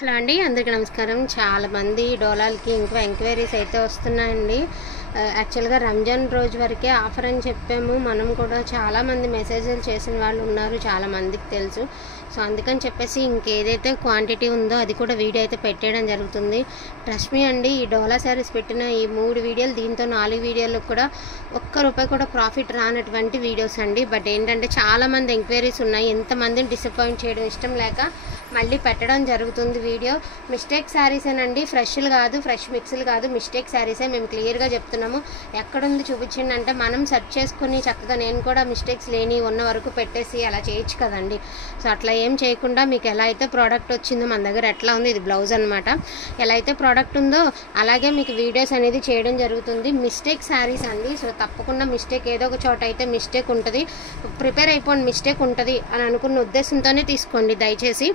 Hello అండి, అందరికీ నమస్కారం. చాలామంది డోలాలకి ఇంకా ఎంక్వైరీస్ అయితే వస్తున్నాయండి. యాక్చువల్గా రంజాన్ రోజు వరకే ఆఫర్ అని చెప్పాము. మనం కూడా చాలామంది మెసేజ్లు చేసిన వాళ్ళు ఉన్నారు, చాలామందికి తెలుసు. సో అందుకని చెప్పేసి ఇంకేదైతే క్వాంటిటీ ఉందో అది కూడా వీడియో అయితే పెట్టేయడం జరుగుతుంది. ట్రస్ట్ మీ అండి, ఈ డోలా శారీస్ పెట్టిన ఈ 3 వీడియోలు, దీంతో 4 వీడియోలకు కూడా ₹1 కూడా ప్రాఫిట్ రానటువంటి వీడియోస్ అండి. బట్ ఏంటంటే చాలామంది ఎంక్వైరీస్ ఉన్నాయి. ఎంతమందిని డిసప్పాయింట్ చేయడం ఇష్టం లేక మళ్ళీ పెట్టడం జరుగుతుంది వీడియో. మిస్టేక్ శారీసేనండి, ఫ్రెష్లు కాదు, ఫ్రెష్ మిక్స్లు కాదు, మిస్టేక్ శారీసే. మేము క్లియర్గా చెప్తున్నాము. ఎక్కడుంది చూపించండి అంటే మనం సెర్చ్ చేసుకుని చక్కగా నేను కూడా మిస్టేక్స్ లేని ఉన్న వరకు పెట్టేసి అలా చేయొచ్చు కదండి. సో అట్లా ఏం చేయకుండా మీకు ఎలా అయితే ప్రోడక్ట్ వచ్చిందో, మన దగ్గర ఎట్లా ఉంది, ఇది బ్లౌజ్ అనమాట, ఎలా అయితే ప్రోడక్ట్ ఉందో అలాగే మీకు వీడియోస్ అనేది చేయడం జరుగుతుంది. మిస్టేక్ శారీస్ అండి. సో తప్పకుండా మిస్టేక్ ఏదో ఒక చోట అయితే మిస్టేక్ ఉంటుంది. ప్రిపేర్ అయిపోండి, మిస్టేక్ ఉంటుంది అని అనుకున్న ఉద్దేశంతోనే తీసుకోండి. దయచేసి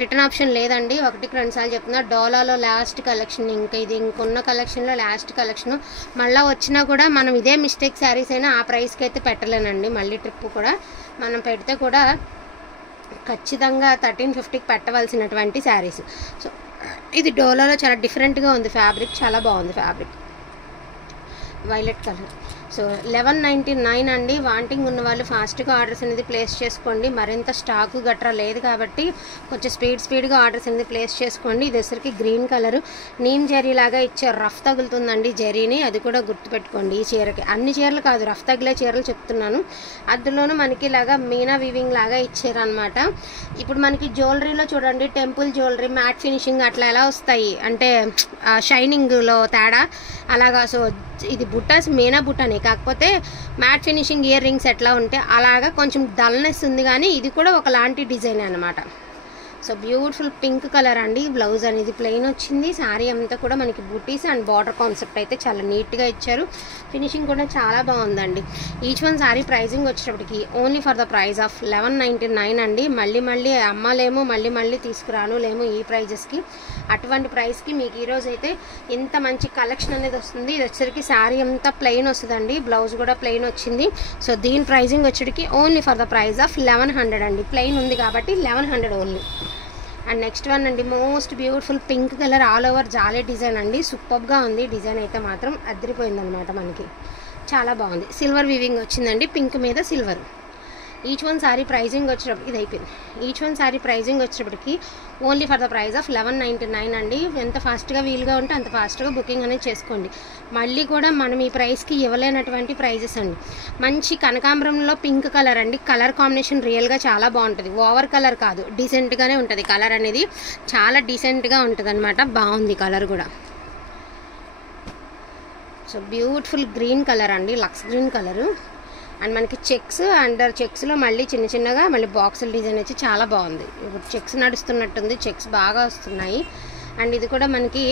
రిటర్న్ ఆప్షన్ లేదండి. 1-2 సార్లు చెప్తున్నా. డోలాలో లాస్ట్ కలెక్షన్, ఇంకా ఇది ఇంకొన్న కలెక్షన్లో లాస్ట్ కలెక్షన్. మళ్ళీ వచ్చినా కూడా మనం ఇదే మిస్టేక్ శారీస్ అయినా ఆ ప్రైస్కి అయితే పెట్టలేనండి. మళ్ళీ ట్రిప్ కూడా మనం పెడితే కూడా ఖచ్చితంగా 1350కి పెట్టవలసినటువంటి శారీస్. సో ఇది డోలాలో చాలా డిఫరెంట్గా ఉంది. ఫ్యాబ్రిక్ చాలా బాగుంది. Fabric violet colour. సో 1199 అండి. వాంటింగ్ ఉన్న వాళ్ళు ఫాస్ట్గా ఆర్డర్స్ అనేది ప్లేస్ చేసుకోండి. మరింత స్టాకు గట్రా లేదు కాబట్టి కొంచెం స్పీడ్గా ఆర్డర్స్ అనేది ప్లేస్ చేసుకోండి. ఇది వచ్చరికి గ్రీన్ కలర్ నీమ్ జరీ లాగా ఇచ్చారు. రఫ్ తగులుతుందండి జరీని, అది కూడా గుర్తుపెట్టుకోండి. ఈ చీరకి అన్ని చీరలు కాదు, రఫ్ తగిలే చీరలు చెప్తున్నాను. అందులోనూ మనకి ఇలాగా మీనా వీవింగ్ లాగా ఇచ్చారు అనమాట. ఇప్పుడు మనకి జ్యువెలరీలో చూడండి, టెంపుల్ జ్యువెలరీ మ్యాట్ ఫినిషింగ్ అట్లా ఎలా వస్తాయి అంటే షైనింగ్లో తేడా అలాగా. సో ఇది బుట్టాస్ మీనా బుట్టానే, కాకపోతే మ్యాట్ ఫినిషింగ్ ఇయర్ రింగ్స్ ఎట్లా ఉంటే అలాగా కొంచెం డల్నెస్ ఉంది, కానీ ఇది కూడా ఒకలాంటి డిజైన్ అనమాట. సో బ్యూటిఫుల్ పింక్ కలర్ అండి. బ్లౌజ్ అనేది ప్లెయిన్ వచ్చింది. శారీ అంతా కూడా మనకి బూటీస్ అండ్ బార్డర్ కాన్సెప్ట్ అయితే చాలా నీట్గా ఇచ్చారు. ఫినిషింగ్ కూడా చాలా బాగుందండి. ఈచ్ వన్ శారీ ప్రైజింగ్ వచ్చేటప్పటికి only for the price of 1199 అండి. మళ్ళీ అమ్మలేము, మళ్ళీ తీసుకురాను లేము ఈ ప్రైజెస్కి. అటువంటి ప్రైస్కి మీకు ఈరోజు అయితే ఇంత మంచి కలెక్షన్ అనేది వస్తుంది. ఇది వచ్చేసరికి శారీ అంతా ప్లెయిన్ వస్తుందండి, బ్లౌజ్ కూడా ప్లెయిన్ వచ్చింది. సో దీని ప్రైజింగ్ వచ్చేటికి only for the price of 1100 అండి. ప్లెయిన్ ఉంది కాబట్టి 1100 ఓన్లీ. అండ్ నెక్స్ట్ వన్ అండి, most beautiful pink colour all over jali design అండి. సూపర్గా ఉంది డిజైన్ అయితే, మాత్రం అదిరిపోయింది అనమాట. మనకి చాలా బాగుంది. సిల్వర్ వీవింగ్ వచ్చిందండి, పింక్ మీద silver. Each one sari pricing వచ్చేటప్పటికి ఇది అయిపోయింది. ఈచ్ వన్ శారీ ప్రైజింగ్ వచ్చేటప్పటికి only for the price of 1199 అండి. ఎంత ఫాస్ట్గా వీలుగా ఉంటే అంత ఫాస్ట్గా బుకింగ్ అనేది చేసుకోండి. మళ్ళీ కూడా మనం ఈ ప్రైస్కి ఇవ్వలేనటువంటి ప్రైజెస్ అండి. మంచి కనకాంబరంలో పింక్ కలర్ అండి. కలర్ కాంబినేషన్ రియల్గా చాలా బాగుంటుంది. ఓవర్ కలర్ కాదు, డీసెంట్గానే ఉంటుంది. కలర్ అనేది చాలా డీసెంట్గా ఉంటుంది అనమాట. బాగుంది కలర్ కూడా. సో బ్యూటిఫుల్ గ్రీన్ కలర్ అండి, లక్స్ గ్రీన్ కలరు. అండ్ మనకి చెక్స్, అండర్ చెక్స్లో మళ్ళీ చిన్నగా మళ్ళీ బాక్సుల డిజైన్ వచ్చి చాలా బాగుంది. ఇప్పుడు చెక్స్ నడుస్తున్నట్టుంది, చెక్స్ బాగా వస్తున్నాయి. అండ్ ఇది కూడా మనకి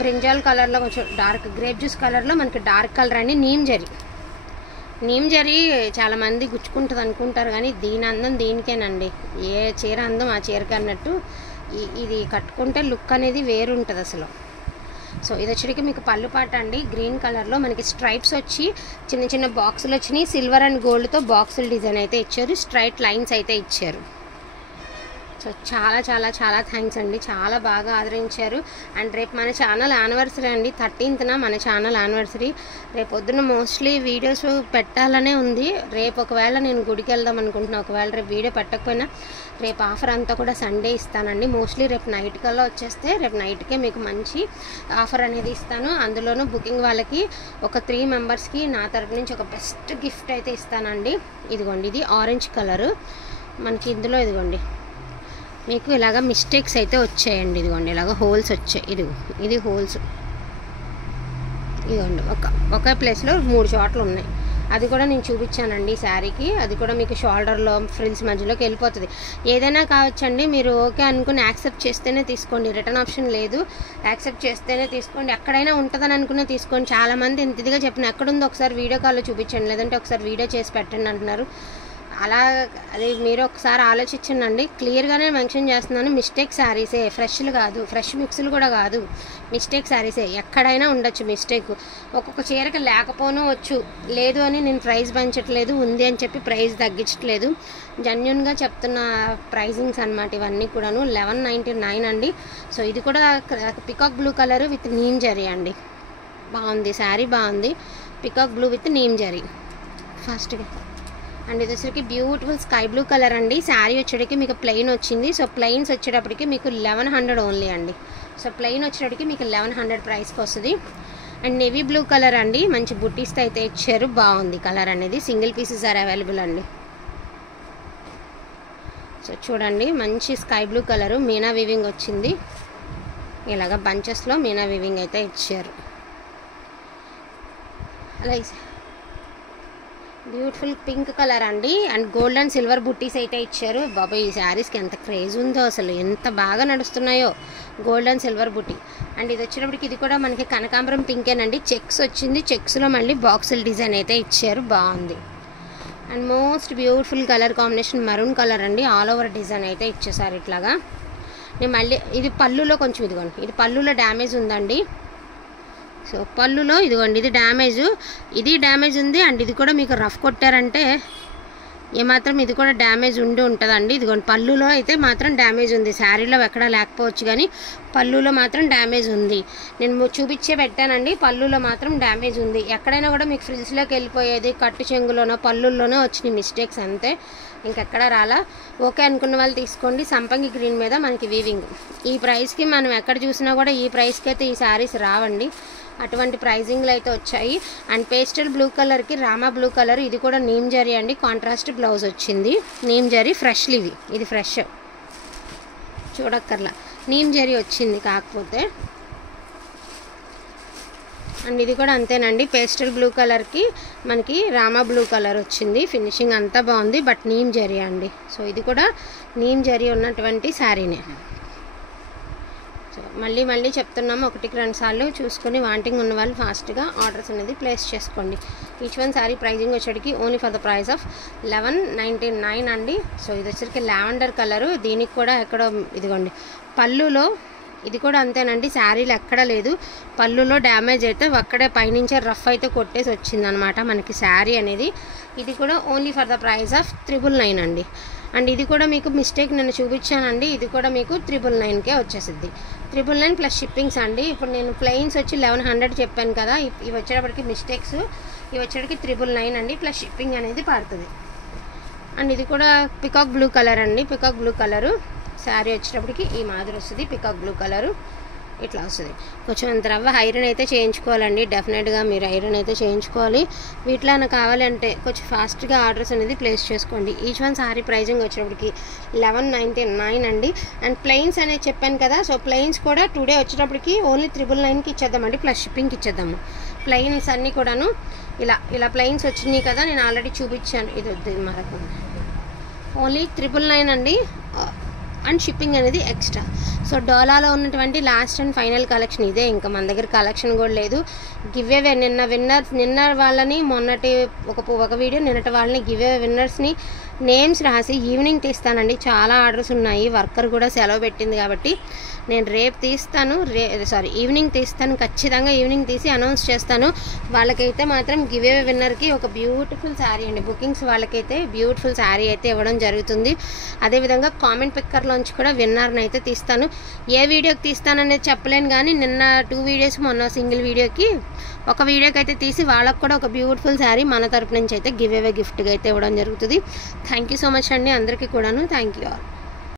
బ్రింజాల్ కలర్లో కొంచెం డార్క్ గ్రేప్ జ్యూస్ కలర్లో మనకి డార్క్ కలర్ అండి. నీమ్ జరీ చాలామంది గుచ్చుకుంటుంది అనుకుంటారు, కానీ దీని అందం దీనికేనండి. ఏ చీర అందం ఆ చీరకి అన్నట్టు ఇది కట్టుకుంటే లుక్ అనేది వేరుంటుంది అసలు. సో ఇది వచ్చేటికి మీకు పళ్ళు పాట అండి. గ్రీన్ కలర్లో మనకి స్ట్రైప్స్ వచ్చి చిన్న బాక్సులు వచ్చినాయి. సిల్వర్ అండ్ గోల్డ్తో బాక్సుల డిజైన్ అయితే ఇచ్చారు. స్ట్రైట్ లైన్స్ అయితే ఇచ్చారు. సో చాలా థ్యాంక్స్ అండి, చాలా బాగా ఆదరించారు. అండ్ రేపు మన ఛానల్ యానివర్సరీ అండి, 13th మన ఛానల్ యానివర్సరీ. రేపు పొద్దున్న మోస్ట్లీ వీడియోస్ పెట్టాలనే ఉంది. రేపు ఒకవేళ నేను గుడికి వెళ్దాం అనుకుంటున్నాను. ఒకవేళ రేపు వీడియో పెట్టకపోయినా రేపు ఆఫర్ అంతా కూడా సండే ఇస్తానండి. మోస్ట్లీ రేపు నైట్ కల్లా వచ్చేస్తే రేపు నైట్కే మీకు మంచి ఆఫర్ అనేది ఇస్తాను. అందులోనూ బుకింగ్ వాళ్ళకి ఒక 3 మెంబర్స్కి నా తరపు నుంచి ఒక బెస్ట్ గిఫ్ట్ అయితే ఇస్తానండి. ఇదిగోండి, ఇది ఆరెంజ్ కలరు మనకి. ఇందులో ఇదిగోండి మీకు ఇలాగ మిస్టేక్స్ అయితే వచ్చాయండి. ఇదిగోండి ఇలాగ హోల్స్ వచ్చాయి. ఇది హోల్స్. ఇదిగోండి ఒక ప్లేస్లో 3 చోట్ల ఉన్నాయి. అది కూడా నేను చూపించానండి శారీకి. అది కూడా మీకు షోల్డర్లో ఫ్రిల్స్ మధ్యలోకి వెళ్ళిపోతుంది. ఏదైనా కావచ్చండి, మీరు ఓకే అనుకుని యాక్సెప్ట్ చేస్తేనే తీసుకోండి. రిటర్న్ ఆప్షన్ లేదు, యాక్సెప్ట్ చేస్తేనే తీసుకోండి. ఎక్కడైనా ఉంటుందని అనుకునే తీసుకోండి. చాలామంది ఇంత ఇదిగా చెప్పిన ఎక్కడుందో ఒకసారి వీడియో కాల్లో చూపించండి, లేదంటే ఒకసారి వీడియో చేసి పెట్టండి అంటున్నారు. అలా అది మీరు ఒకసారి ఆలోచించండి. క్లియర్గానే మెన్షన్ చేస్తున్నాను, మిస్టేక్ శారీసే, ఫ్రెష్లు కాదు, ఫ్రెష్ మిక్స్లు కూడా కాదు, మిస్టేక్ శారీసే. ఎక్కడైనా ఉండొచ్చు మిస్టేక్, ఒక్కొక్క చీరకి లేకపోనూ వచ్చు. లేదు అని నేను ప్రైస్ పెంచట్లేదు, ఉంది అని చెప్పి ప్రైస్ తగ్గించట్లేదు, జెన్యున్గా చెప్తున్న ప్రైజింగ్స్ అనమాట ఇవన్నీ కూడాను. 1199 అండి. సో ఇది కూడా peacock blue colour with neem zari అండి. బాగుంది శారీ, బాగుంది. Peacock blue with neem zari ఫస్ట్గా. అండ్ ఇది వచ్చేసరికి బ్యూటిఫుల్ స్కై బ్లూ కలర్ అండి. శారీ వచ్చేటికి మీకు ప్లెయిన్ వచ్చింది. సో ప్లెయిన్స్ వచ్చేటప్పటికి మీకు 1100 ఓన్లీ అండి. సో ప్లెయిన్ వచ్చేటప్పటికి మీకు 1100 ప్రైస్కి వస్తుంది. అండ్ నేవీ బ్లూ కలర్ అండి, మంచి బుట్టీస్తో అయితే ఇచ్చారు, బాగుంది కలర్ అనేది. సింగిల్ పీసెస్ ఆర్ అవైలబుల్ అండి. సో చూడండి, మంచి sky blue colour, Meena weaving వచ్చింది, ఇలాగ బంచెస్లో మీనా వీవింగ్ అయితే ఇచ్చారు. అలాగే బ్యూటిఫుల్ పింక్ కలర్ అండి. అండ్ గోల్డ్ అండ్ సిల్వర్ బుట్టీస్ అయితే ఇచ్చారు. బాబా ఈ శారీస్కి ఎంత క్రేజ్ ఉందో, అసలు ఎంత బాగా నడుస్తున్నాయో గోల్డ్ అండ్ సిల్వర్ బుట్టీ. అండ్ ఇది వచ్చేటప్పటికి ఇది కూడా మనకి కనకాంబరం పింకేనండి, చెక్స్ వచ్చింది, చెక్స్లో మళ్ళీ బాక్సుల డిజైన్ అయితే ఇచ్చారు, బాగుంది. And most beautiful colour combination maroon colour అండి, ఆల్ ఓవర్ డిజైన్ అయితే ఇచ్చేసారు ఇట్లాగా. నేను మళ్ళీ ఇది పళ్ళులో కొంచెం ఇదిగోండి, ఇది పళ్ళులో డ్యామేజ్ ఉందండి. సో పళ్ళులో ఇదిగోండి, ఇది డ్యామేజ్ ఉంది. అండ్ ఇది కూడా మీకు రఫ్ కొట్టారంటే ఏమాత్రం ఇది కూడా డ్యామేజ్ ఉంటుందండి. ఇదిగోండి పళ్ళులో అయితే మాత్రం డ్యామేజ్ ఉంది, శారీలో ఎక్కడా లేకపోవచ్చు కానీ పళ్ళులో మాత్రం డ్యామేజ్ ఉంది. నేను చూపించే పెట్టానండి, పళ్ళులో మాత్రం డ్యామేజ్ ఉంది. ఎక్కడైనా కూడా మీకు ఫ్రిల్స్లోకి వెళ్ళిపోయేది, కట్టు చెంగులోనో పళ్ళుల్లోనో వచ్చినాయి మిస్టేక్స్ అంతే, ఇంకెక్కడ రాలా. ఓకే అనుకున్న వాళ్ళు తీసుకోండి. సంపంగి గ్రీన్ మీద మనకి వీవింగ్, ఈ ప్రైస్కి మనం ఎక్కడ చూసినా కూడా ఈ ప్రైస్కి అయితే ఈ శారీస్ రావండి, అటువంటి ప్రైజింగ్లు అయితే వచ్చాయి. అండ్ పేస్టల్ బ్లూ కలర్కి రామా బ్లూ కలర్, ఇది కూడా నీమ్ జరీ అండి, కాంట్రాస్ట్ బ్లౌజ్ వచ్చింది, నీమ్ జరీ ఫ్రెష్లు, ఇది ఫ్రెష్ చూడక్కర్లా, నీమ్ జరీ వచ్చింది కాకపోతే. అండ్ ఇది కూడా అంతేనండి, పేస్టల్ బ్లూ కలర్కి మనకి రామా బ్లూ కలర్ వచ్చింది, ఫినిషింగ్ అంతా బాగుంది, బట్ నీమ్ జరీ అండి. సో ఇది కూడా నీమ్ జరీ ఉన్నటువంటి శారీనే. సో మళ్ళీ చెప్తున్నాము, 1-2 సార్లు చూసుకొని వాంటింగ్ ఉన్న వాళ్ళు ఫాస్ట్గా ఆర్డర్స్ అనేది ప్లేస్ చేసుకోండి. ఈచ్ వన్ శారీ ప్రైజింగ్ వచ్చేటికి only for the price of 1199 అండి. సో ఇది వచ్చరికి లావెండర్ కలరు, దీనికి కూడా ఎక్కడో ఇదిగోండి పళ్ళులో ఇది కూడా అంతేనండి, శారీలు ఎక్కడ లేదు, పళ్ళులో డ్యామేజ్ అయితే అక్కడే పైనుంచే రఫ్ అయితే కొట్టేసి వచ్చిందనమాట మనకి శారీ అనేది. ఇది కూడా only for the price of 999 అండి. అండ్ ఇది కూడా మీకు మిస్టేక్ నేను చూపించానండి, ఇది కూడా మీకు 999కే వచ్చేసిద్ది. 999 ప్లస్ షిప్పింగ్స్ అండి. ఇప్పుడు నేను ప్లెయిన్స్ వచ్చి 1100 చెప్పాను కదా, ఇవి వచ్చేటప్పటికి మిస్టేక్స్, ఇవి వచ్చేటికి 999 అండి, ప్లస్ షిప్పింగ్ అనేది పడుతుంది. అండ్ ఇది కూడా పికాక్ బ్లూ కలర్ అండి, పికాక్ బ్లూ కలరు శారీ వచ్చేటప్పటికి ఈ మాదిరి వస్తుంది, పికాక్ బ్లూ కలరు ఇట్లా వస్తుంది. కొంచెం అంత రవ్వ ఐరన్ అయితే చేయించుకోవాలండి, డెఫినెట్గా మీరు ఐరన్ అయితే చేయించుకోవాలి. వీటిలో కావాలంటే కొంచెం ఫాస్ట్గా ఆర్డర్స్ అనేది ప్లేస్ చేసుకోండి. ఈచ్ వన్ సారీ ప్రైజింగ్ వచ్చేటప్పటికి 1199 అండి. అండ్ ప్లెయిన్స్ అనేది చెప్పాను కదా, సో ప్లెయిన్స్ కూడా టుడే వచ్చేటప్పటికి ఓన్లీ 999కి ఇచ్చేద్దామండి, ప్లస్ షిప్పింగ్కి ఇచ్చేద్దాము. ప్లెయిన్స్ అన్నీ కూడాను ఇలా ప్లెయిన్స్ వచ్చినాయి కదా, నేను ఆల్రెడీ చూపించాను, ఇది వద్దు మరొక ఓన్లీ 999 అండి, అండ్ షిప్పింగ్ అనేది ఎక్స్ట్రా. సో డోలాలో ఉన్నటువంటి లాస్ట్ అండ్ ఫైనల్ కలెక్షన్ ఇదే, ఇంకా మన దగ్గర కలెక్షన్ కూడా లేదు. గివ్వే నిన్న వాళ్ళని మొన్నటి ఒక వీడియో నిన్నటి వాళ్ళని గివ్వే విన్నర్స్ని నేమ్స్ రాసి ఈవినింగ్ తీస్తానండి. చాలా ఆర్డర్స్ ఉన్నాయి, వర్కర్ కూడా సెలవు పెట్టింది కాబట్టి నేను రేపు తీస్తాను, ఈవినింగ్ తీస్తాను, ఖచ్చితంగా ఈవినింగ్ తీసి అనౌన్స్ చేస్తాను. వాళ్ళకైతే మాత్రం గివ్ అవే విన్నర్కి ఒక బ్యూటిఫుల్ శారీ అండి, బుకింగ్స్ వాళ్ళకైతే బ్యూటిఫుల్ శారీ అయితే ఇవ్వడం జరుగుతుంది. అదేవిధంగా కామెంట్ పిక్కర్లోంచి కూడా విన్నర్ని అయితే తీస్తాను. ఏ వీడియోకి తీస్తాననేది చెప్పలేను కానీ నిన్న 2 వీడియోస్, మొన్న సింగిల్ వీడియోకి ఒక వీడియోకి అయితే తీసి వాళ్ళకు కూడా ఒక బ్యూటిఫుల్ శారీ మన తరపు నుంచి అయితే గివ్ అవే గిఫ్ట్గా అయితే ఇవ్వడం జరుగుతుంది. థ్యాంక్ యూ సో మచ్ అండి అందరికీ కూడాను, థ్యాంక్ యూ ఆల్.